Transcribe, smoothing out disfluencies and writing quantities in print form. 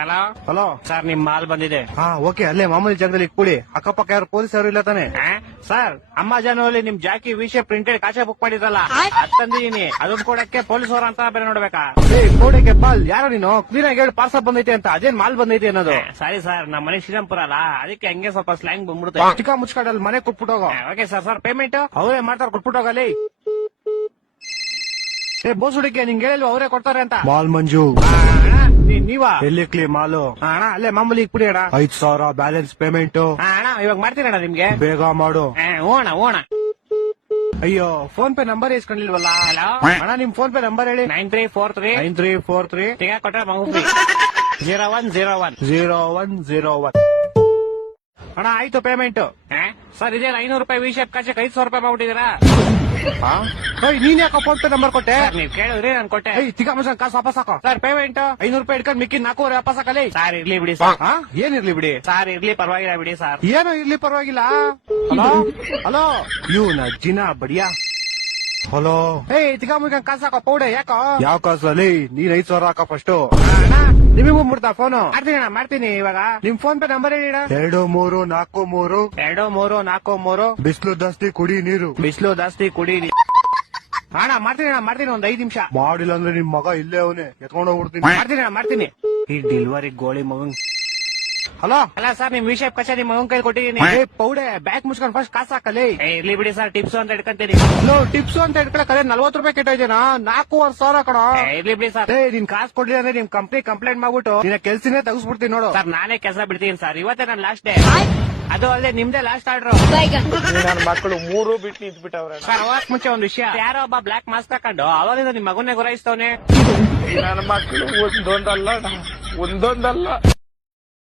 Hello hello sir, ನಿಮ್ mall ಬಂದಿದೆ. ಹಾ ಓಕೆ, ಅಲ್ಲೇ ಮಾಮೂಲಿ ಜಾಗದಲ್ಲಿ ಕೂಡಿ. ಅಕ್ಕಪಕ್ಕ ಯಾರು ಪೊಲೀಸ್ ಯಾರು ಇಲ್ಲ ತಾನೆ? ಸರ್, ಅಮೆಜಾನ್ ಅಲ್ಲಿ ನಿಮ್ ಜಾಕಿ ವಿಷಯ ಪ್ರಿಂಟೆಡ್ ಕಾಚೆ ಬುಕ್ ಮಾಡಿದ್ರಲ್ಲ, ಅದ್ ತಂದಿದೀನಿ. ಅದನ್ನ ಕೊಡಕ್ಕೆ ಪೊಲೀಸ್ ಅವ್ರ ಅಂತ ಬೇರೆ ನೋಡ್ಬೇಕಾ? ಕೋಡೆಗೆ ಬಾಲ್ ಯಾರೋ ನೀನು ಕ್ಲೀನ್ ಆಗಿ ಹೇಳಿ ಪಾರ್ಸಲ್ ಬಂದೈತೆ ಅಂತ. ಅದೇನ್ ಮಾಲ್ ಬಂದೈತೆ ಅನ್ನೋದು? ಸರಿ ಸರ್, ನಮ್ಮ ಮನೆ ಶ್ರೀರಾಮ್ಪುರ ಅಲ್ಲ, ಅದಕ್ಕೆ ಹಂಗೆ ಸ್ವಲ್ಪ ಸ್ಲ್ಯಾಂಗ್ ಬಂದ್ಬಿಡುತ್ತೆ. ಚಿಕ್ಕ ಮುಚ್ಕಾಡಲ್ಲಿ ಮನೆ ಕೊಟ್ಬಿಟ್ಟೋಗೋ. Okay sir. ಸರ್ ಪೇಮೆಂಟ್ ಅವರೇ ಮಾಡ್ತಾರೆ, ಕೊಟ್ಬಿಟ್ಟೋಗಲಿ. ಬೋಸ್ ಹುಡುಗಿ ನಿಂಗೆ ಹೇಳಿಲ್ವ ಅವರೇ ಕೊಡ್ತಾರೆ ಅಂತ? ಮಾಲ್ ಮಂಜು ನೀವಾ? ಎಲ್ಲಿ ಕ್ಲೀ ಮಾಲು? ಅಣ್ಣ ಅಲ್ಲೇ ಮಾಮೂಲಿ ಕುಡಿ ಅಣ್ಣ. 5,000 ಬ್ಯಾಲೆನ್ಸ್ ಪೇಮೆಂಟ್. ಅಣ್ಣ ಇವಾಗ ಮಾಡ್ತೀನಿ ಅಣ್ಣ ನಿಮ್ಗೆ. ಬೇಗ ಮಾಡು. ಓಣ ಓಣ. ಅಯ್ಯೋ, ಫೋನ್ ಪೇ ನಂಬರ್ ಇಸ್ಕೊಂಡಿಲ್ವಲ್ಲ? ಹಲೋ ಅಣ್ಣ, ನಿಮ್ ಫೋನ್ ಪೇ ನಂಬರ್ ಹೇಳಿ. 9343 9343 ತಿಗ ಕೊಟ್ರೆ ಮಗು 0101 0101. ಅಣ್ಣ ಆಯ್ತು ಪೇಮೆಂಟ್. ಸರ್ ಇದೇನು 500 ರೂಪಾಯಿ ವಿಷಯಪ್ ಕಾಚೆ 500 ರೂಪಾಯಿ ಮಾಡ್ಬಿಟ್ಟಿದ್ದೀರಾ? ನೀನ್ ಯಾಕೋ ಫೋನ್ ಪೇ ನಂಬರ್ ಕೊಟ್ಟೆ? ನೀವ್ ಕೇಳಿದ್ರಿ ನಾನು ಕೊಟ್ಟೆ. ತಿಕ್ಕ ಮನುಷ್ಯನ್ ಕಾಸು ವಾಪಸ್ ಹಾಕೋ. ಸರ್ ಪೇಮೆಂಟ್ 500 ರೂಪಾಯಿ ಇಟ್ಕೊಂಡು ಮಿಕ್ಕಿ 400 ವಾಪಸ್ ಹಾಕಲಿ. ಸರ್ ಇರ್ಲಿ ಬಿಡಿ ಸರ್. ಏನಿರ್ಲಿ ಬಿಡಿ? ಸರ್ ಇರ್ಲಿ ಪರವಾಗಿಲ್ಲ ಬಿಡಿ ಸರ್. ಏನೋ ಇರ್ಲಿ ಪರವಾಗಿಲ್ಲ. ಹಲೋ ಹಲೋ, ಇವ್ನ ಜಿನ ಬಡಿಯಾ. ಹಲೋ, ತಿಕ್ಕ ಮುಗಿಕ ಕಾಸು ಹಾಕೋ ಪೌಡೆ. ಯಾಕೋ ಯಾವ ಕಾಸಲ್ಲಿ? ನೀನ್ 5,000 ಹಾಕೋ ಫಸ್ಟ್. ನಿಮಗೂ ಮುಡ್ತಾ ಫೋನು? ಮಾಡ್ತೀನಿ ಅಣ್ಣ, ಮಾಡ್ತೀನಿ ಇವಾಗ. ನಿಮ್ ಫೋನ್ ಪೇ ನಂಬರ್ ಹೇಳಿ. 2343 2343 ಬಿಸಿಲು ಜಾಸ್ತಿ ಕುಡಿ ನೀರು. ಬಿಸಿಲು ಜಾಸ್ತಿ ಕುಡಿ. ಅಣ್ಣ ಮಾಡ್ತೀನಿ ಒಂದ್ 5 ನಿಮಿಷ. ಮಾಡಿಲ್ಲ ಅಂದ್ರೆ ನಿಮ್ ಮಗ ಇಲ್ಲೇ ಅವನೇ ಎತ್ಕೊಂಡು ಹೋಗ್ಬಿಡ್ತೀನಿ. ಮಾಡ್ತೀನಿ. ಈ ಡೆಲಿವರಿ ಗೋಳಿ ಮಗನ್. ಹಲೋ ಅಲ್ಲ ಸರ್, ನಿಮ್ ವಿಷಯ ಕಚ ನಿಮ್ ಮಗನ್ ಕೈ ಕೊಟ್ಟಿದ್ದೀನಿ. ಪೌಡೆ ಬ್ಯಾಗ್ ಮುಚ್ಕೊಂಡು ಫಸ್ಟ್ ಕಾಸು ಹಾಕಲಿ. ಇರ್ಲಿ ಬಿಡಿ ಸರ್, ಟಿಪ್ಸ್ ಅಂತ ಇಟ್ಕೊಂತೀನಿ. ಟಿಪ್ಸ್ ಅಂತ ಇಟ್ಕೊಳಕಲೆ 40 ರೂಪಾಯಿ ಕೆಟ್ಟೋಯ್ತೇನಾ? 4,500 ಕಣ. ಇರ್ಲಿ ಬಿಡಿ ಸರ್. ನಿನ್ ಕಾಸು ಕೊಡ್ಲಿಲ್ಲ ಅಂದ್ರೆ ನಿಮ್ ಕಂಪ್ನಿ ಕಂಪ್ಲೇಂಟ್ ಮಾಡ್ಬಿಟ್ಟು ನಿನ್ನ ಕೆಲ್ಸನೇ ತೆಗಿಸ್ಬಿಡ್ತೀನಿ ನೋಡು. ಸರ್ ನಾನೇ ಕೆಲಸ ಬಿಡ್ತೀನಿ ಸರ್, ಇವತ್ತೇ ನನ್ನ ಲಾಸ್ಟ್ ಡೇ. ಅದು ಅಲ್ಲದೆ ನಿಮ್ದೇ ಲಾಸ್ಟ್ ಆರ್ಡರ್. ನನ್ನ ಮಕ್ಕಳು 3 ಬಿಟ್ಟು ನಿಂತ್ಬಿಟ್ಟವ್ರೆ. ಸರ್ ಹೋಗಕ್ ಮುಂಚೆ ಒಂದ್ ವಿಷಯ. ಯಾರೋ ಒಬ್ಬ ಬ್ಲಾಕ್ ಮಾಸ್ಕ್ ಹಾಕೊಂಡು ಅವಾಗಿಂದ ನಿಮ್ ಮಗನ್ನೇ ಗುರಾಯಿಸ್ತವನೆ. ನನ್ನ ಮಕ್ಕಳು ಒಂದೊಂದಲ್ಲ